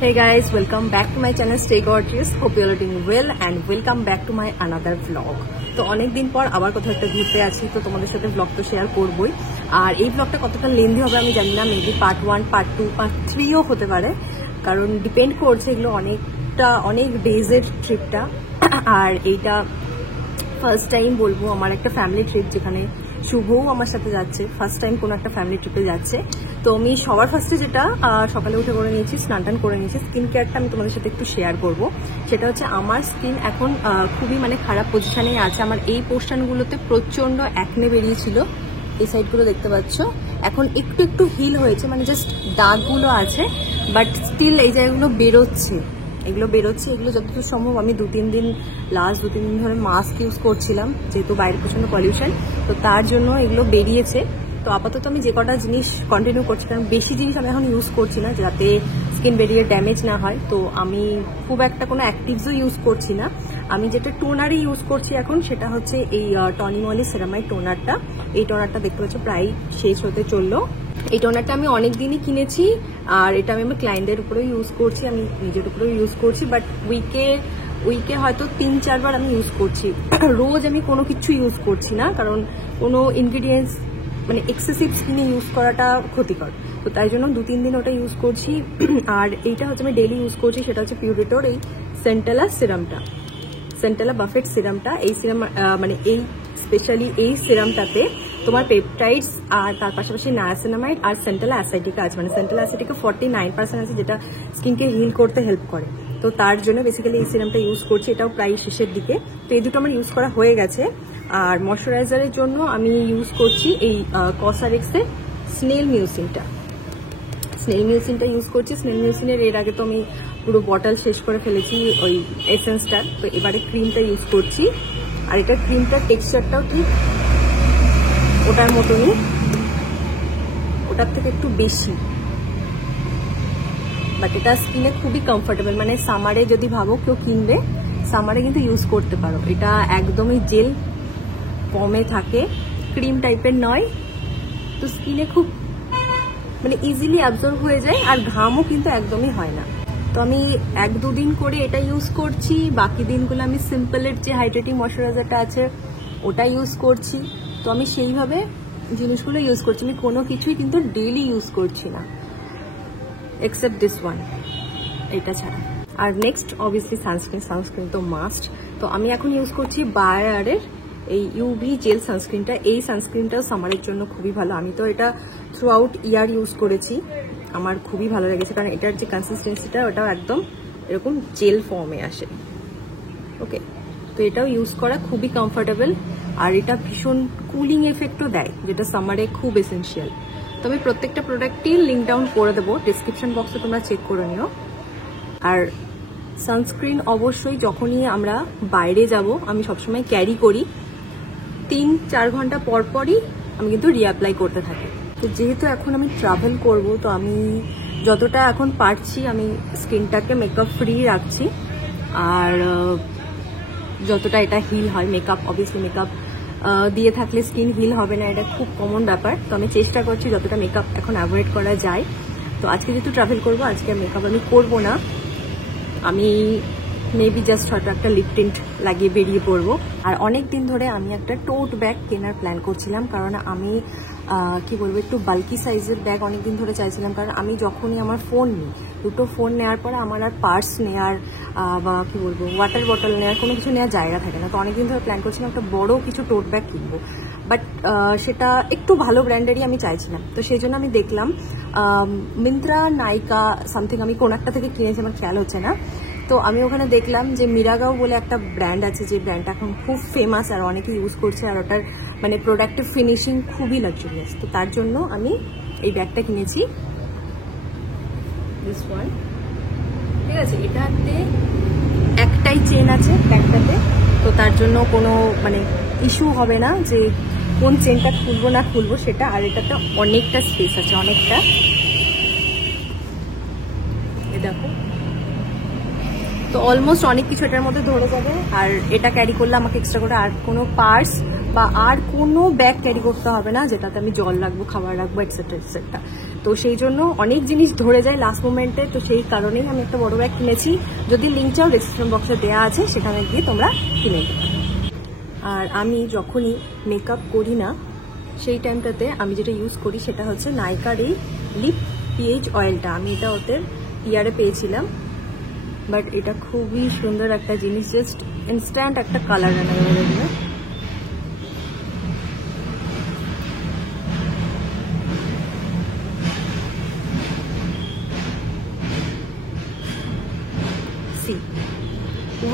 Hey guys, welcome back to my channel Stay Gorgeous. Hope you are doing well and welcome back to my another vlog. তো অনেক দিন পর আবার কোথাও একটা ঘুরতে আছি, তো তোমাদের সাথে ব্লগ তো শেয়ার করবই। আর এই ব্লগটা কতটা লেন্দি হবে আমি জানি না, মেবি পার্ট 1, পার্ট 2, পার্ট 3ও হতে পারে, কারণ ডিপেন্ড করছে এগুলো অনেক ডেজের ট্রিপটা। আর এইটা ফার্স্ট টাইম বলবো আমার একটা ফ্যামিলি ট্রিপ, যেখানে শুভও আমার সাথে যাচ্ছে, ফার্স্ট টাইম কোনো একটা ফ্যামিলি ট্রিপে যাচ্ছে। তো আমি সবার ফার্স্টে যেটা সকালে উঠে করে নিয়েছি, স্নান টান করে নিয়েছি, স্কিন কেয়ারটা আমি তোমাদের সাথে একটু শেয়ার করব। সেটা হচ্ছে আমার স্কিন এখন খুবই খারাপ পজিশনেই আছে। আমার এই পোর্শনগুলোতে প্রচণ্ড অ্যাকনে বেরিয়েছিল, এই সাইডগুলো দেখতে পাচ্ছ, এখন একটু হিল হয়েছে, জাস্ট দাগগুলো আছে, বাট স্টিল এই জায়গাগুলো বেরোচ্ছে, এগুলো যতদূর সম্ভব। আমি লাস্ট দু তিন দিন ধরে মাস্ক ইউজ করছিলাম, যেহেতু বাইরে প্রচন্ড পলিউশন, তো তার জন্য এগুলো বেরিয়েছে। তো আপাতত আমি যে কটা জিনিস কন্টিনিউ করছি, কারণ বেশি জিনিস আমি এখন ইউজ করছি না, যাতে স্কিন বেরিয়ে ড্যামেজ না হয়। তো আমি খুব একটা কোনো অ্যাক্টিভসও ইউজ করছি না। আমি যেটা টোনারই ইউজ করছি এখন, সেটা হচ্ছে এই টনিমলি সেরামাইড টোনারটা। এই টোনারটা দেখতে পাচ্ছ প্রায় শেষ হতে চললো। এই টোনারটা আমি অনেক দিনই কিনেছি, আর এটা আমি আমার ক্লায়েন্টদের উপরেও ইউজ করছি, আমি নিজের উপরেও ইউজ করছি, বাট উইকে হয়তো 3-4 বার আমি ইউজ করছি। রোজ আমি কোনো কিছু ইউজ করছি না, কারণ কোনো ইনগ্রিডিয়েন্টস এক্সেসিভ স্কিনে ইউজ করাটা ক্ষতিকর। তো তাই জন্য 2-3 দিন ওটা ইউজ করছি। আর এইটা হচ্ছে আমি ডেইলি ইউজ করছি, সেটা হচ্ছে পিউরিটোর এই সেন্টেলা বাফেট সিরামটা। এই সিরাম এই স্পেশালি এই সিরামটাতে তোমার পেপটাইডস আর তার পাশাপাশি নায়াসিনামাইড আর সেন্টেলা অ্যাসাইটিকা আছে, সেন্টেলা অ্যাসাইটিকা 49% আছে, যেটা স্কিনকে হিল করতে হেল্প করে। তো তার জন্য বেসিক্যালি এই সিরামটা ইউজ করছি, এটাও প্রায় শেষের দিকে। তো এই দুটো আমার ইউজ করা হয়ে গেছে। আর ময়শ্চারাইজারের জন্য আমি ইউজ করছি এই কসারেক্সের স্নেল মিউসিনটা ইউজ করছি। স্নেল মিউসিনের এর আগে তো আমি পুরো বটল শেষ করে ফেলেছি ওই এসেন্সটা, তো এবারে ক্রিমটা ইউজ করছি। আর এটা ক্রিমটার টেক্সচারটাও ঠিক ওটার মতনই, ওটার থেকে একটু বেশি, বাট এটা স্কিনে খুবই কমফোর্টেবল। সামারে যদি ভাবো কেউ কিনবে, সামারে কিন্তু ইউজ করতে পারো। এটা একদমই জেল ফর্মে থাকে, ক্রিম টাইপের নয়, তো স্কিনে খুব ইজিলি অ্যাবজর্ব হয়ে যায়, আর ঘামও কিন্তু একদমই হয় না। তো আমি 1-2 দিন করে এটা ইউজ করছি, বাকি দিনগুলো আমি সিম্পলের যে হাইড্রেটিং ময়শ্চারাইজারটা আছে ওটা ইউজ করছি। তো আমি সেইভাবে জিনিসগুলো ইউজ করছি, আমি কোনো কিছুই কিন্তু ডেইলি ইউজ করছি না, এক্সেপ্ট দিস ওয়ান, এটা ছাড়া। আর নেক্সট অবভিয়াসলি সানস্ক্রিন তো মাস্ট। তো আমি এখন ইউজ করছি বায়ারের এই ইউভি জেল সানস্ক্রিনটা। এই সানস্ক্রিনটাও সামারের জন্য খুবই ভালো। আমি তো এটা থ্রু আউট ইয়ার ইউজ করেছি, আমার খুবই ভালো লেগেছে, কারণ এটার যে কনসিস্টেন্সিটা ওটাও একদম এরকম জেল ফর্মে আসে। ওকে, তো এটাও ইউজ করা খুবই কমফোর্টেবল, আর এটা ভীষণ কুলিং এফেক্টও দেয়, যেটা সামারে খুব এসেন্সিয়াল। তো আমি প্রত্যেকটা প্রোডাক্টই লিঙ্ক ডাউন করে দেবো ডিসক্রিপশন বক্সে, তোমরা চেক করে নিও। আর সানস্ক্রিন অবশ্যই যখনই আমরা বাইরে যাব আমি সবসময় ক্যারি করি, 3-4 ঘন্টা পরই আমি কিন্তু রিঅ্যাপ্লাই করতে থাকি। তো যেহেতু এখন আমি ট্রাভেল করব, তো আমি যতটা এখন পারছি আমি স্কিনটাকে মেকআপ ফ্রি রাখছি, আর যতটা এটা হিল হয়, অবভিয়াসলি মেকআপ দিয়ে থাকলে স্কিন হিল হবে না, এটা খুব কমন ব্যাপার। তো আমি চেষ্টা করছি যতটা মেকআপ এখন অ্যাভয়েড করা যায়। তো আজকে যেহেতু ট্রাভেল করবো, আজকে মেকআপ আমি করবো না, আমি মেবি জাস্ট হয়তো একটা লিপ টিন্ট লাগিয়ে বেরিয়ে পড়বো। আর অনেক দিন ধরে আমি একটা টোট ব্যাগ কেনার প্ল্যান করছিলাম, কারণ আমি একটু বাল্কি সাইজের ব্যাগ অনেকদিন ধরে চাইছিলাম। কারণ আমি যখনই আমার ফোন নিই, 2টো ফোন নেওয়ার পরে আমার আর পার্স নেওয়ার বা ওয়াটার বটল নেওয়ার কোনো কিছু নেওয়ার জায়গা থাকে না। তো অনেকদিন ধরে প্ল্যান করছিলাম একটা বড় কিছু টোট ব্যাগ কিনবো, বাট সেটা একটু ভালো ব্র্যান্ডেরই আমি চাইছিলাম। তো সেই জন্য আমি দেখলাম মিন্ত্রা, নাইকা সামথিং, আমি কোন একটা থেকে কিনেছি, আমার খেয়াল হচ্ছে না। তো আমি ওখানে দেখলাম যে মিরাগাও বলে একটা ব্র্যান্ড আছে, যে ব্র্যান্ডটা এখন খুব ফেমাস আর অনেকে ইউজ করছে, আর ওটার প্রোডাক্টের ফিনিশিং খুবই লাক্সারিয়াস। তো তার জন্য আমি এই ব্যাগটা কিনেছি, দিস ওয়ান। ঠিক আছে, এটাতে একটাই চেন আছে ব্যাগটাতে, তো তার জন্য কোনো ইস্যু হবে না যে কোন চেনটা খুলবো সেটা। আর এটাতে অনেকটা স্পেস আছে, অনেকটা, দেখো, তো অলমোস্ট অনেক কিছু এটার মধ্যে ধরে যাবে। আর এটা ক্যারি করলে আমাকে এক্সট্রা করে আর কোনো পার্স বা আর কোনো ব্যাগ ক্যারি করতে হবে না, যেটাতে আমি জল রাখবো, খাবার রাখবো, এটসেট্রা এটসেট্রা। তো সেই জন্য অনেক জিনিস ধরে যায় লাস্ট মোমেন্টে, তো সেই কারণেই আমি একটা বড় ব্যাগ কিনেছি। যদি লিঙ্ক চাও ডেসক্রিপশন বক্সে দেওয়া আছে, সেখানে গিয়ে তোমরা কিনে নিতে পারো। আর আমি যখনই মেকআপ করি না সেই টাইমটাতে আমি যেটা ইউজ করি সেটা হচ্ছে নাইকার এই লিপ পিএইচ অয়েলটা। আমি এটা ওদের ইয়ারে পেয়েছিলাম, বাট এটা খুবই সুন্দর একটা জিনিস, জাস্ট ইনস্ট্যান্ট একটা কালার আনা এগুলো।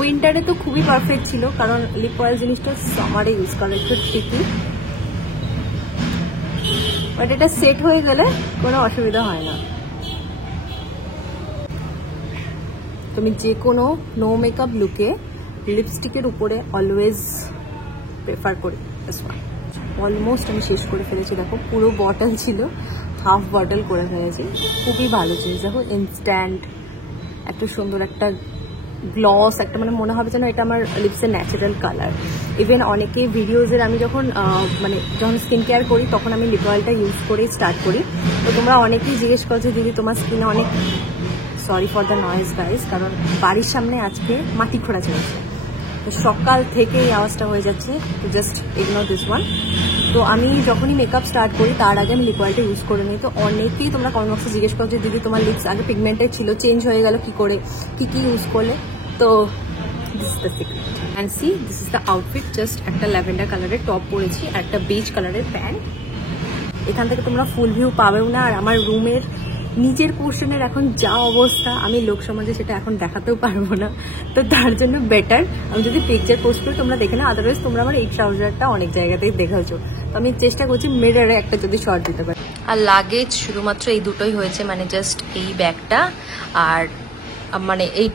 উইন্টারে তো খুবই পারফেক্ট ছিল, কারণ লিপ অয়েল জিনিসটা সামারে ইউজ করা একটু ঠিকই, বাট এটা সেট হয়ে গেলে কোনো অসুবিধা হয় না। তুমি যে কোনো নো মেকআপ লুকে লিপস্টিকের উপরে অলওয়েজ প্রেফার করি। অলমোস্ট আমি শেষ করে ফেলেছি, দেখো পুরো বটল ছিল, হাফ বটল করে ফেলেছি। খুবই ভালো জিনিস, দেখো ইনস্ট্যান্ট একটা সুন্দর একটা গ্লস, একটা মানে মনে হবে যেন এটা আমার লিপসের ন্যাচারাল কালার। ইভেন অনেকে ভিডিওজের আমি যখন স্কিন কেয়ার করি তখন আমি লিপ অয়েলটা ইউজ করেই স্টার্ট করি। তো তোমরা অনেকেই জিজ্ঞেস করছো দিদি তোমার স্কিনে অনেক, sorry for the noise guys, কারণ বাড়ির সামনে আজকে মাটি খোঁড়া চলছে, তো সকাল থেকে এই আওয়াজটা হয়ে যাচ্ছে, তো জাস্ট ইগনোর দিস ওয়ান। তো আমি যখনই মেকআপ স্টার্ট করি তার আগে আমি লিপ অয়েলটা ইউজ করে নিই। তো অনেকেই তোমরা কমেন্ট বক্সে জিজ্ঞেস করছো যে দিদি তোমার লিপস আগে পিগমেন্টেড ছিল, চেঞ্জ হয়ে গেল কি করে, কি কি ইউজ করলে? তো this is the secret. And C this is the outfit, just একটা ল্যাভেন্ডার কালারের টপ পরেছি, একটা বেজ কালারের প্যান্ট। এখান থেকে তোমরা ফুল ভিউ পাবেও না। আর আমার রুমের নিচের পোর্শনের এখন যা অবস্থা, আমি লোক সমাজে সেটা এখন দেখাতেও পারবো না, তো তার জন্য বেটার আমি যদি পিকচার পোস্ট করি তোমরা দেখে না, আদারওয়াইজ তোমরা আমার এই ট্রাউজারটা অনেক জায়গাতেই দেখেছো। তো আমি চেষ্টা করছি মিররে একটা যদি শর্ট দিতে পারি। আর লাগেজ শুধুমাত্র এই দুটোই হয়েছে, মানে জাস্ট এই ব্যাগটা আর মানে এই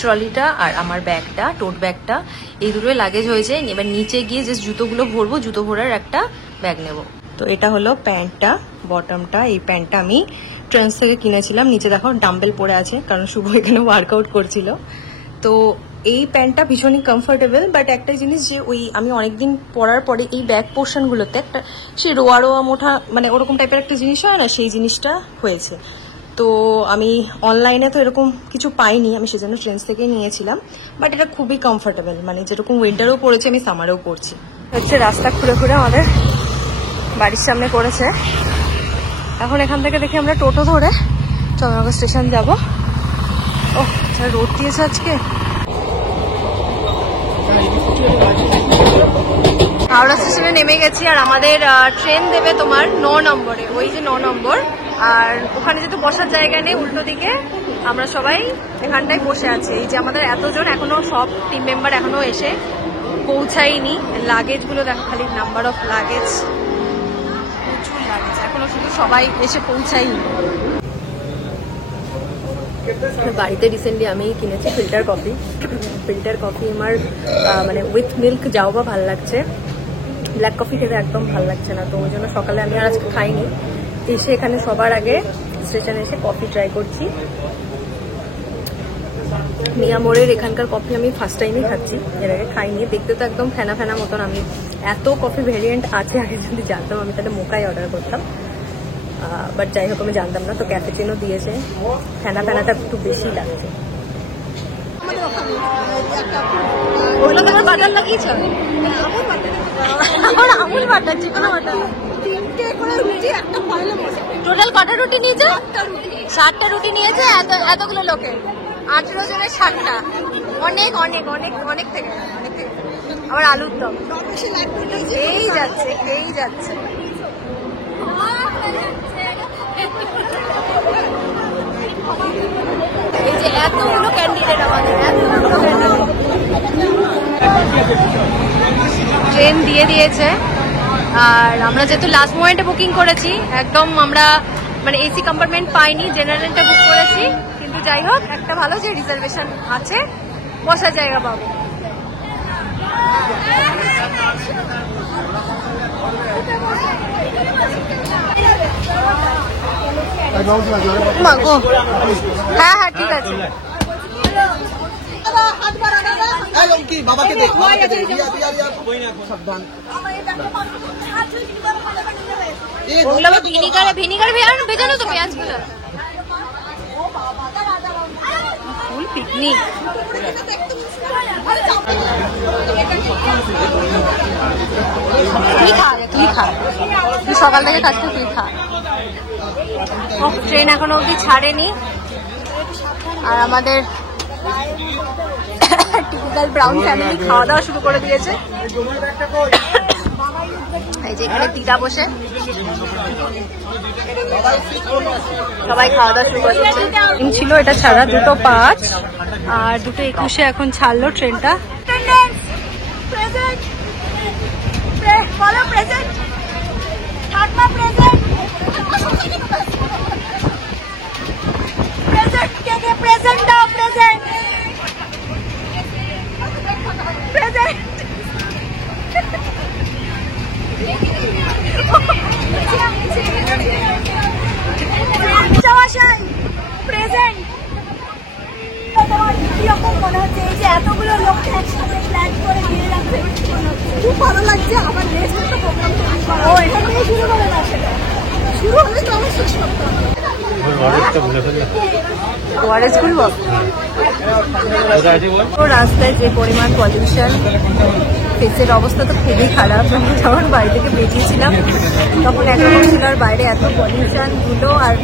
ট্রলিটা আর আমার ব্যাগটা, টোট ব্যাগটা, এই দুটোই লাগেজ হয়েছে। এবার নিচে গিয়ে জাস্ট জুতোগুলো ভরবো, জুতো ভরার একটা ব্যাগ নেব। তো এটা হলো প্যান্টটা, বটমটা। এই প্যান্টটা আমি ট্রেন্ডস থেকে কিনেছিলাম। নিচে দেখো ডাম্বেল পরে আছে, কারণ শুভ এখানে ওয়ার্কআউট করছিল। তো এই প্যান্টটা ভীষণই কমফোর্টেবল, বাট একটা জিনিস যে ওই আমি অনেকদিন পরার পরে এই ব্যাক পোর্শনগুলোতে একটা সে রোয়া মোটা মানে ওরকম টাইপের একটা জিনিস হয় না, সেই জিনিসটা হয়েছে। তো আমি অনলাইনে তো এরকম কিছু পাইনি, আমি সেজন্য ট্রেন্ডস থেকেই নিয়েছিলাম। বাট এটা খুবই কমফোর্টেবল, মানে যেরকম উইন্টারেও পরেছি আমি সামারেও পরছি। হচ্ছে রাস্তা খুঁড়ে খুঁড়ে আমাদের বাড়ির সামনে করেছে। এখন এখান থেকে দেখি আমরা টোটো ধরে চন্দ্রনগর স্টেশন যাব। ও আচ্ছা, রোড দিয়েছে আজকে। হাওড়া স্টেশনে নেমে গেছি, আর আমাদের ট্রেন দেবে তোমার 9 নম্বরে, ওই যে 9 নম্বর। আর ওখানে যেহেতু বসার জায়গা নেই, উল্টো দিকে আমরা সবাই এখানটায় বসে আছি। এই যে আমাদের এতজন, এখনো সব টিম মেম্বার এখনো এসে পৌঁছায়নি। লাগেজগুলো দেখো, খালি নাম্বার অফ লাগেজ, প্রচুর লাগেজ, এখনো শুধু সবাই এসে পৌঁছায়নি। বাড়িতে রিসেন্টলি আমি কিনেছি ফিল্টার কফি। ফিল্টার কফি আমার মানে উইথ মিল্ক যাও বা ভালো লাগছে, ব্ল্যাক কফি খেতে একদম ভালো লাগছে না। তো ওই জন্য সকালে আমি আর আজকে খাইনি, এসে এখানে সবার আগে স্টেশনে এসে কফি ট্রাই করছি। মিয়া মোড়ের এখানকার কফি আমি ফার্স্ট টাইমই খাচ্ছি, এর আগে খাইনি। দেখতে তো একদম ফেনা ফেনা মতন। আমি এত কফি ভেরিয়েন্ট আছে, আগে যদি জানতাম আমি তাহলে মোকাই অর্ডার করতাম, বাট যাই হোক আমি জানতাম না। তো ক্যাফেচিনো দিয়েছে, ফেনা ফেনাটা একটু বেশি লাগছে। ওগুলো তোমার বাটার লাগিয়েছ? আমুল বাটার, যে কোনো বাটার। টোটাল কটা রুটি নিয়েছে? 60টা রুটি নিয়েছে এতগুলো লোকে, 18 জনের 60টা। অনেক অনেক অনেক অনেক থেকে আবার আলুর দম এই যাচ্ছে এই যাচ্ছে। এই যে এতগুলো ক্যান্ডিডেট আমাদের, ট্রেন দিয়ে দিয়েছে। আর আমরা যেহেতু লাস্ট মোমেন্টে বুকিং করেছি, একদম আমরা মানে এসি কম্পার্টমেন্ট পাইনি, জেনারেলটা বুক করেছি। কিন্তু যাই হোক, একটা ভালো যে রিজার্ভেশন আছে, বসার জায়গা পাবো। হ্যাঁ হ্যাঁ ঠিক আছে। বাবাকে দেখ, বাবাকে দেখ। ওগুলো আবার ভিনিগারে ভেজানো তো পেঁয়াজগুলো। ফুল পিকনিক। তুই খা তুই সকাল থেকে খাচ্ছিস, তুই খা। ট্রেন এখনো অব্দি ছাড়েনি আর আমাদের টিপিক্যাল ব্রাউন ফ্যামিলি খাওয়া দাওয়া শুরু করে দিয়েছে। এই যে এখানে দিদা বসে সবাই খাওয়া দাওয়া শুরু করে দিয়েছে। ছিল এটা ছাড়া 2:05 আর 2:21 এখন ছাড়লো ট্রেনটা। এতগুলো লোক একসাথে প্ল্যান করে দিয়ে রাখছে, খুব ভালো লাগছে। আবার নেক্সট একটা প্রোগ্রাম ও এটা থেকে শুরু করে না, সেটা শুরু হলে তো আমার শেষ করতে হবে। রাস্তায় যে পরিমাণ পলিউশন, ফেসের অবস্থা তো খুবই খারাপ। যখন বাড়ি থেকে বেরিয়েছিলাম তখন একটা ছিল আর বাইরে এত পলিউশন ধুলো, আর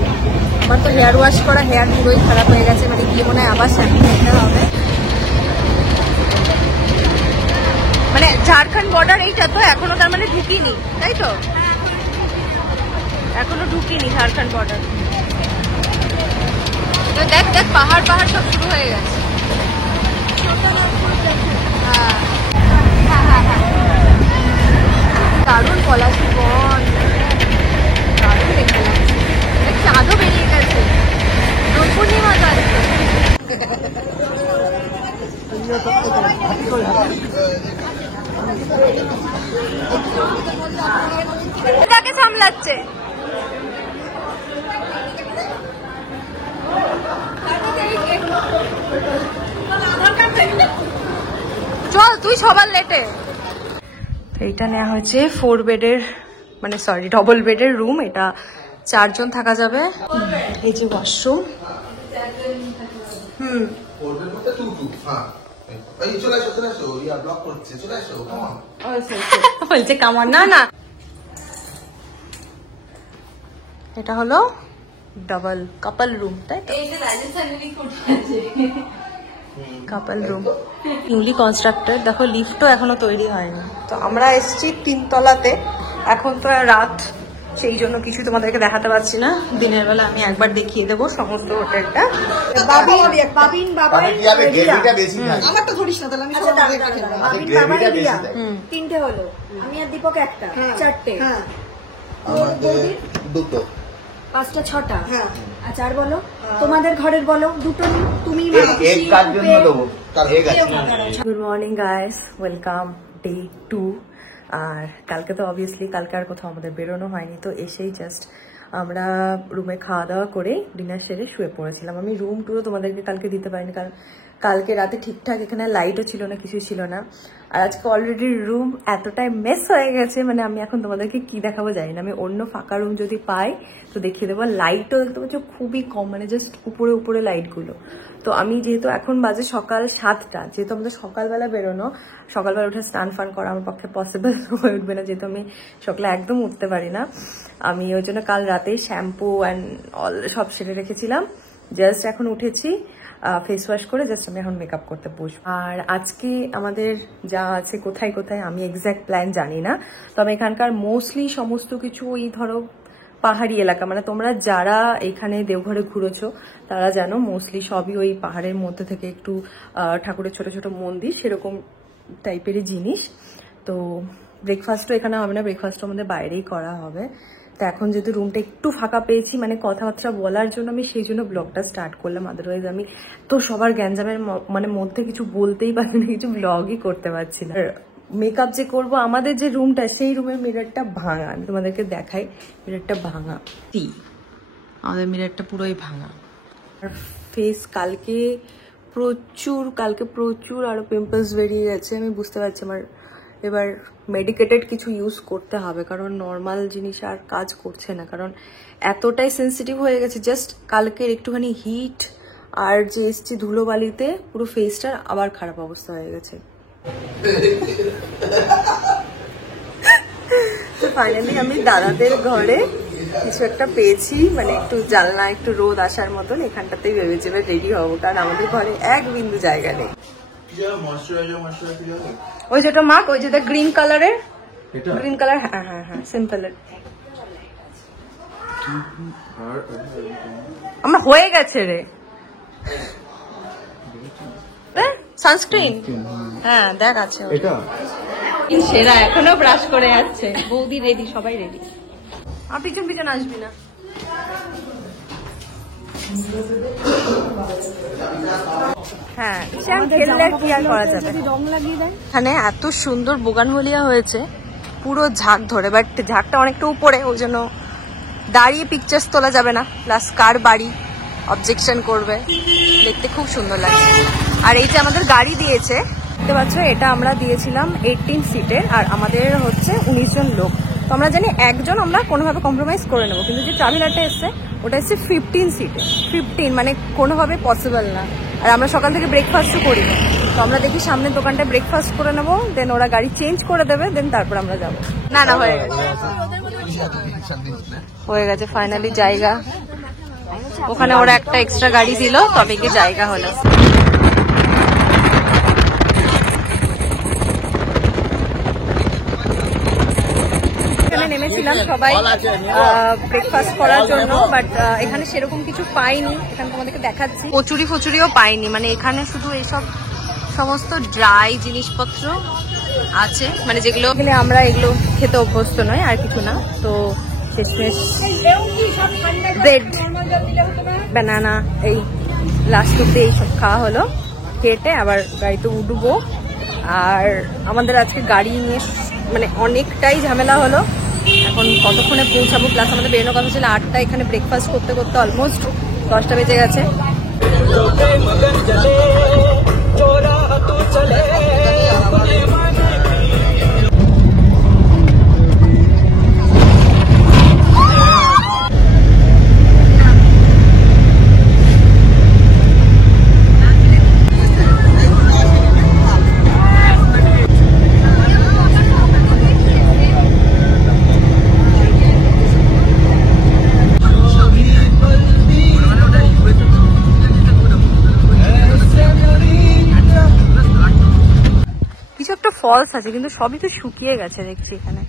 আমার তো হেয়ার ওয়াশ করা হেয়ার পুরোই খারাপ হয়ে গেছে। মানে গিয়ে মনে হয় আবার শ্যাম্পু নিতে হবে। মানে ঝাড়খণ্ড বর্ডার এইটা তো এখনো তার মানে ঢুকিনি, তাই তো? এখনো ঢুকিনি ঝাড়খণ্ড বর্ডার। দেখ দেখ পাহাড় সব শুরু হয়ে গেছে। দারুণ পলাশি বন, দারুণ দেখতে লাগছে। চাঁদও বেরিয়ে গেছে, দোল পূর্ণিমা তো আসছে। তাকে সামলাচ্ছে। চল তুই সবার লেটে। এইটা নেওয়া হয়েছে 4 বেডের, মানে সরি ডবল বেডের রুম। এটা 4 জন থাকা যাবে। এই যে ওয়াশরুম। বলছে কামান না না, এটা হলো ডাবল কাপল রুম, তাই তো? কাপল রুম নিউলি কনস্ট্রাক্টেড। দেখো লিফটও এখনো তৈরি হয়নি। তো আমরা এসছি 3 তলাতে। এখন তো রাত, সেই জন্য কিছু তোমাদেরকে দেখাতে পারছি না। দিনের বেলা আমি একবার দেখিয়ে দেবো সমস্ত হোটেলটা। তিনটে হলো, আমি আর দীপক একটা, 4টে, দুটো, 5টা 6টা। আর 4 বলো তোমাদের ঘরের, বলো 2টো তুমি। Good morning guys, welcome day 2। আর কালকে তো অবভিয়াসলি কালকে আর কোথাও আমাদের বেরোনো হয়নি। তো এসেই জাস্ট আমরা রুমে খাওয়া দাওয়া করে ডিনার সেরে শুয়ে পড়েছিলাম। আমি রুম টুরও তোমাদেরকে কালকে দিতে পারিনি, কারণ কালকে রাতে ঠিকঠাক এখানে লাইটও ছিল না, কিছুই ছিল না। আর আজকে অলরেডি রুম এতটাই মেস হয়ে গেছে, মানে আমি এখন তোমাদেরকে কি দেখাবো জানি না। আমি অন্য ফাঁকা রুম যদি পাই তো দেখিয়ে দেবো। লাইটও দেখতে পাচ্ছি খুবই কম, মানে জাস্ট উপরে উপরে লাইটগুলো। তো আমি যেহেতু এখন বাজে সকাল 7টা, যেহেতু আমাদের সকালবেলা বেরোনো, সকালবেলা উঠে স্নান ফান করা আমার পক্ষে পসিবল হয়ে উঠবে না, যেহেতু আমি সকালে একদম উঠতে পারি না। আমি ওই জন্য কাল রাতেই শ্যাম্পু অ্যান্ড অল সব সেরে রেখেছিলাম। জাস্ট এখন উঠেছি, ফেস ওয়াশ করে জাস্ট আমি এখন মেকআপ করতে বসবো। আর আজকে আমাদের যা আছে, কোথায় কোথায় আমি এক্স্যাক্ট প্ল্যান জানি না, তবে এখানকার মোস্টলি সমস্ত কিছু ওই ধরো পাহাড়ি এলাকা। মানে তোমরা যারা এখানে দেওঘরে ঘুরেছো তারা জানো মোস্টলি সবই ওই পাহাড়ের মধ্যে থেকে একটু ঠাকুরের ছোট ছোট মন্দির, সেরকম টাইপেরই জিনিস। তো ব্রেকফাস্টও এখানে হবে না, ব্রেকফাস্টও আমাদের বাইরেই করা হবে। তো এখন যেহেতু রুমটা একটু ফাঁকা পেয়েছি, মানে কথাবার্তা বলার জন্য আমি সেই জন্য ব্লগটা স্টার্ট করলাম। আদারওয়াইজ আমি তো সবার গ্যাঞ্জামের মানে মধ্যে কিছু বলতেই পারছি না, কিছু ব্লগই করতে পারছি না। মেকআপ যে করব, আমাদের যে রুমটা সেই রুমের মিররটা ভাঙা, আমি তোমাদেরকে দেখাই। মিররটা ভাঙা, আমাদের মিররটা পুরোই ভাঙা। আর ফেস কালকে প্রচুর আরো পিম্পলস বেরিয়ে গেছে। আমি বুঝতে পারছি আমার এবার মেডিকেটেড কিছু ইউজ করতে হবে, কারণ নর্মাল জিনিস আর কাজ করছে না, কারণ এতটাই সেন্সিটিভ হয়ে গেছে। জাস্ট কালকের একটুখানি হিট আর যে এসছি ধুলোবালিতে পুরো ফেসটার আবার খারাপ অবস্থা হয়ে গেছে। তো ফাইনালি আমি দাদাদের ঘরে কিছু একটা পেয়েছি, মানে একটু জানলা একটু রোদ আসার মতন, এখানটাতেই ভেবেছি এবার রেডি হবো, কারণ আমাদের ঘরে এক বিন্দু জায়গা নেই। ওই যেটা মার্ক, ওই যেটা গ্রিন কালারের, গ্রিন কালার, হ্যাঁ হ্যাঁ হ্যাঁ সিম্পলের। আমার হয়ে গেছে রে সানস্ক্রিন, হ্যাঁ দেখ আছে সেরা, এখনো ব্রাশ করে যাচ্ছে। বৌদি রেডি, সবাই রেডি। আর পিছন পিছন আসবি না। হ্যাঁ খেললে কি আর করা যাবে। এখানে এত সুন্দর বোগানভেলিয়া হয়েছে পুরো ঝাঁক ধরে, বাট ঝাঁকটা অনেকটা উপরে, ওই জন্য দাঁড়িয়ে পিকচার্স তোলা যাবে না, প্লাস কার বাড়ি অবজেকশন করবে। দেখতে খুব সুন্দর লাগছে। আর এই যে আমাদের গাড়ি দিয়েছে দেখতে পাচ্ছ, এটা আমরা দিয়েছিলাম 18 সিটের, আর আমাদের হচ্ছে 19 জন লোক। তো আমরা জানি একজন আমরা কোনোভাবে কম্প্রোমাইজ করে নেবো, কিন্তু যে ট্রাভেলারটা এসছে ওটা এসছে 15 সিটে। 15 মানে কোনোভাবে পসিবল না। আর আমরা সকাল থেকে ব্রেকফাস্টও করি, তো আমরা দেখি সামনের দোকানটায় ব্রেকফাস্ট করে নেবো, দেন ওরা গাড়ি চেঞ্জ করে দেবে, দেন তারপর আমরা যাবো। না না হয়ে গেছে ফাইনালি জায়গা। ওখানে ওরা একটা এক্সট্রা গাড়ি দিল, তবে গিয়ে জায়গা হলো। নেমেছিলাম সবাই ব্রেকফাস্ট করার জন্য, বাট এখানে সেরকম কিছু পাইনি। এখানে তোমাদেরকে দেখাচ্ছি, কচুরি ফচুরিও পাইনি, মানে এখানে শুধু এইসব সমস্ত ড্রাই জিনিসপত্র আছে, মানে যেগুলো আমরা এগুলো খেতে অভ্যস্ত নয়, আর কিছু না। তো শেষমেশ ব্রেড, ব্যানানা, এই লাস্ট অব্দি এইসব খাওয়া হলো। খেটে আবার গাড়িতে উঠবো। আর আমাদের আজকে গাড়ি নিয়ে মানে অনেকটাই ঝামেলা হলো। এখন কতক্ষণে পৌঁছাবো, প্লাস আমাদের বেরোনোর কথা ছিল 8টা, এখানে ব্রেকফাস্ট করতে করতে অলমোস্ট 10টা বেজে গেছে। ফলস আছে, কিন্তু সবই তো শুকিয়ে গেছে দেখছি এখানে।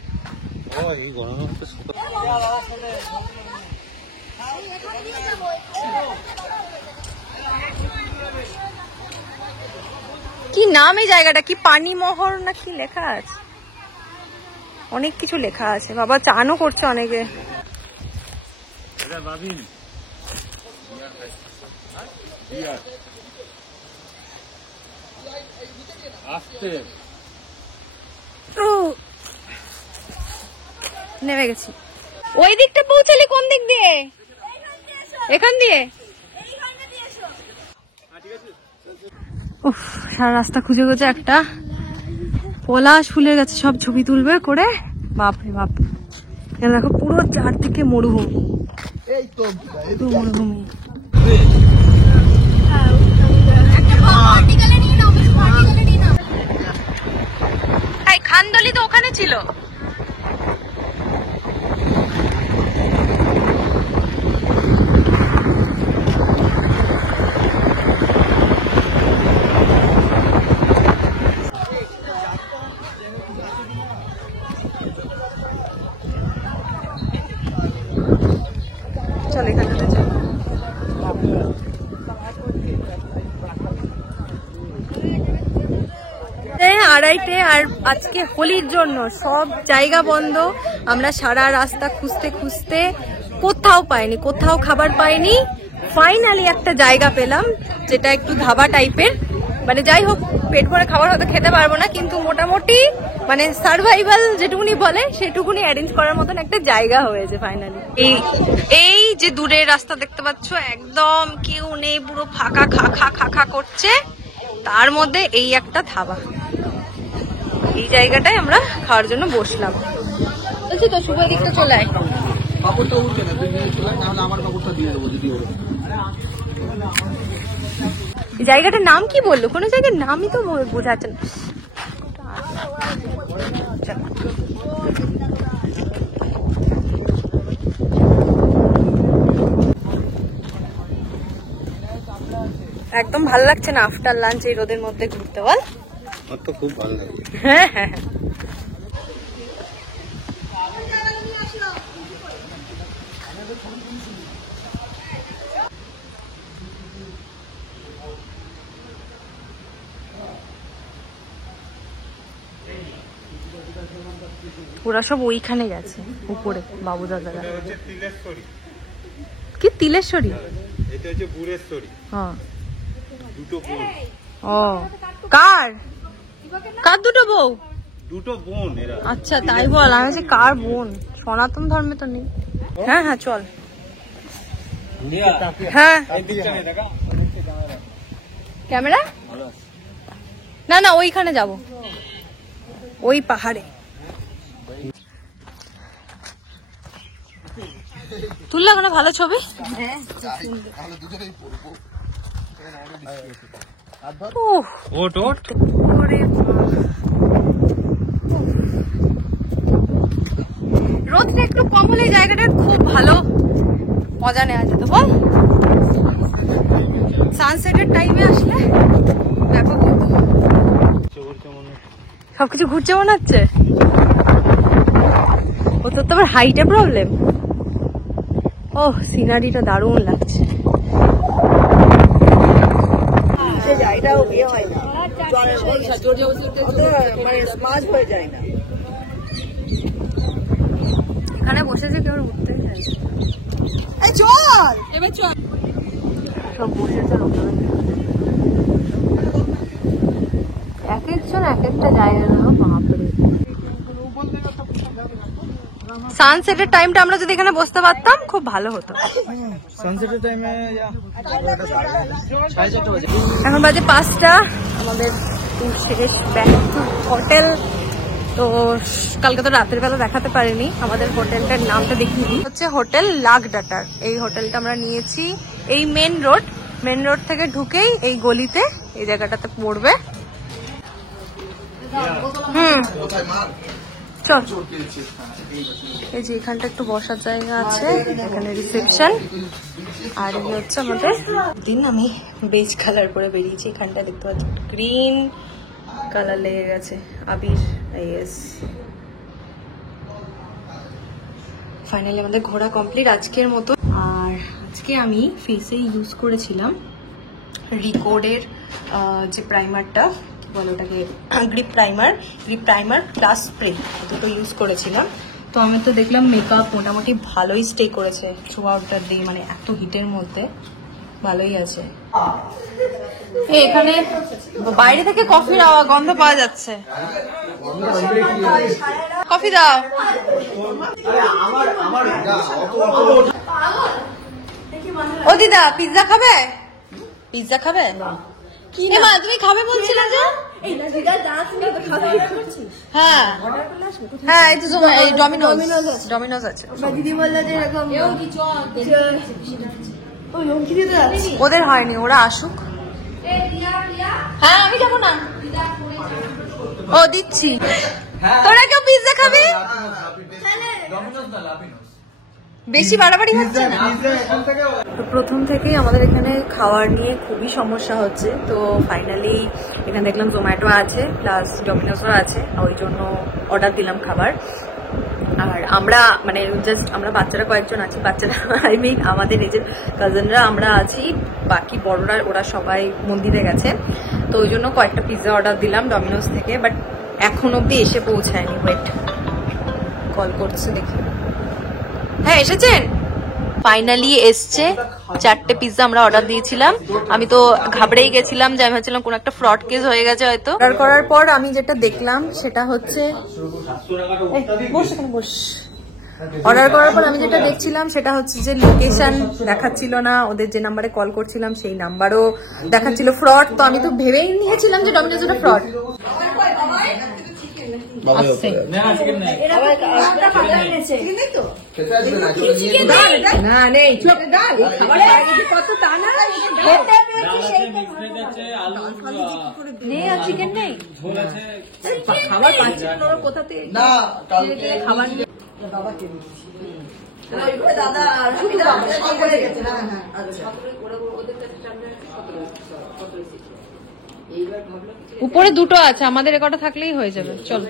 কি নাম এই জায়গাটা, কি পানিমহর না কি লেখা আছে, অনেক কিছু লেখা আছে। বাবা চানও করছে অনেকে। নেমে গেছি। ওই দিকটা পৌঁছালি কোন দিক দিয়ে? এখান দিয়ে। উফ, সারা রাস্তা খুঁজে খুঁজে একটা পলাশ ফুলের গাছে সব ছবি তুলবে করে, বাপরে বাপ। এখানে দেখো পুরো চারদিকে মরুভূমি, মরুভূমি। খানদলি তো ওখানে ছিল। চল এখানে আড়াইটে। আর আজকে হোলির জন্য সব জায়গা বন্ধ। আমরা সারা রাস্তা খুঁজতে খুঁজতে কোথাও পাইনি, কোথাও খাবার পাইনি। ফাইনালি একটা জায়গা পেলাম, যেটা একটু ধাবা টাইপের। মানে যাই হোক, পেট ভরে খাবার হয়তো খেতে পারবো না, কিন্তু মোটামুটি মানে সার্ভাইভাল যেটুকুনি বলে সেটুকুনি অ্যারেঞ্জ করার মতন একটা জায়গা হয়েছে ফাইনালি। এই যে দূরের রাস্তা দেখতে পাচ্ছ, একদম কেউ নেই, পুরো ফাঁকা, খা খা খা খা করছে। তার মধ্যে এই একটা ধাবা। এই জায়গাটায় আমরা খাওয়ার জন্য বসলাম। বলছি তো শুভ দিকটা চলে আয়। কাপড়টা উঠবে না, তুই চলে আয়, নাহলে আমার কাপড়টা দিয়ে দেবো যদি ওর। জায়গাটার নাম কি বললো? কোনো জায়গার নামই তো বোঝাচ্ছে না। একদম ভালো লাগছে না আফটার লাঞ্চ এই রোদের মধ্যে ঘুরতে, বল? আমার তো খুব ভালো লাগে। হ্যাঁ হ্যাঁ ওরা সব ওইখানে গেছে উপরে, বাবু দাদারা। কি তিলেশ্বরী? এটা হচ্ছে বুড়েশ্বরী। হ্যাঁ, দুটো বোন। ও কার কার দুটো বউ? দুটো বোন এরা। আচ্ছা তাই বল, আমি বলছি কার বোন, সনাতন ধর্মে তো নেই। হ্যাঁ হ্যাঁ চল। হ্যাঁ ক্যামেরা না না ওইখানে যাব, ওই পাহাড়ে। তুললে ওখানে ভালো ছবি। রোদটা একটু কম হলে জায়গাটার খুব ভালো মজা নেওয়া যেত, বল? সানসেটের টাইমে আসলে ব্যাপক সবকিছু ঘুরছে মনে হচ্ছে। ও তোর তো আবার হাইটে প্রবলেম। ও সিনারিটা দারুণ লাগছে। এখানে বসেছে কেউ উঠতে চাইছে। সব বসেছে এক একজন এক একটা জায়গা না। বাপরে সানসেটের টাইমটা আমরা যদি এখানে বসতে পারতাম খুব ভালো হতো। সানসেটের টাইমে এখন বাজে 5টা, আমাদের শেষ ব্যাক টু হোটেল। তো কালকে তো রাতের বেলা দেখাতে পারিনি, আমাদের হোটেলটার নামটা দেখিনি, হচ্ছে হোটেল লাগডাটার। এই হোটেলটা আমরা নিয়েছি এই মেন রোড থেকে ঢুকেই এই গলিতে, এই জায়গাটাতে পড়বে। চল, এই যে এখানটা একটু বসার জায়গা আছে, এখানে রিসেপশন। আর এই হচ্ছে আমাদের দিন। আমি বেজ কালার করে বেরিয়েছি, এখানটা দেখতে পাচ্ছি গ্রিন কালার লেগে গেছে, আবির। ইয়েস, ফাইনালি আমাদের ঘোরা কমপ্লিট আজকের মতো। আর আজকে আমি ফেসে ইউজ করেছিলাম রিকোডের যে প্রাইমারটা বলে ওটাকে, গ্রিপ প্রাইমার প্লাস স্প্রে, দুটো ইউজ করেছিলাম। তো আমি তো দেখলাম মেকআপ মোটামুটি ভালোই স্টে করেছে থ্রু আউট দ্য ডে, মানে এত হিটের মধ্যে ভালোই আছে। এখানে বাইরে থেকে কফির গন্ধ পাওয়া যাচ্ছে, কফি দাও। ও দিদা পিৎজা খাবে? পিৎজা খাবে? কি না তুমি খাবে বলছিলে যে? হ্যাঁ হ্যাঁ, এই তো ডমিনোজ আছে। দিদি বললো যে এরকম ওদের হয়নি, ওরা আসুক। হ্যাঁ আমি যাবো না, ও দিচ্ছি। তোরা কেউ পিৎজা খাবে? বেশি বাড়াবাড়ি হচ্ছে না? তো প্রথম থেকেই আমাদের এখানে খাওয়ার নিয়ে খুবই সমস্যা হচ্ছে। তো ফাইনালি এখানে দেখলাম জোম্যাটো আছে প্লাস ডমিনোসও আছে, ওই জন্য অর্ডার দিলাম খাবার। আর আমরা মানে জাস্ট আমরা বাচ্চারা কয়েকজন আছি, বাচ্চারা আই মিন আমাদের নিজের কাজিনরা আমরা আছি, বাকি বড়রা ওরা সবাই মন্দিরে গেছে। তো ওই জন্য কয়েকটা পিৎজা অর্ডার দিলাম ডমিনোস থেকে, বাট এখন অব্দি এসে পৌঁছায়নি। ওয়েট কল করছে দেখি। হ্যাঁ এসেছেন, ফাইনালি এসছে। 4টে পিৎজা আমরা অর্ডার দিয়েছিলাম। আমি তো ঘাবড়েই গেছিলাম যে আমি ভাবছিলাম কোন একটা ফ্রড কেস হয়ে গেছে হয়তো। অর্ডার করার পর আমি যেটা দেখলাম সেটা হচ্ছে, অর্ডার করার পর আমি যেটা দেখছিলাম সেটা হচ্ছে যে লোকেশন দেখাচ্ছিল না, ওদের যে নাম্বারে কল করছিলাম সেই নাম্বারও দেখাচ্ছিল ফ্রড। তো আমি তো ভেবেই নিয়েছিলাম যে ডমিনোজ ওটা ফ্রড। বাবাই আসছে। এরা খাবারটা পাল্টা এনেছে। খেতে আসবে না চলে নিয়ে যাবে। না নেই ছোট ডাল এই খাবার কত তা না খেতে পেয়েছি সেইটা নেই আর চিকেন নেই খাবার পাচ্ছি না ওরা কোথা থেকে না কালকে খাবার দাদা আর হামিদা সব বলে গেছে। হ্যাঁ হ্যাঁ আচ্ছা উপরে দুটো আছে আমাদের একটা থাকলেই হয়ে যাবে চল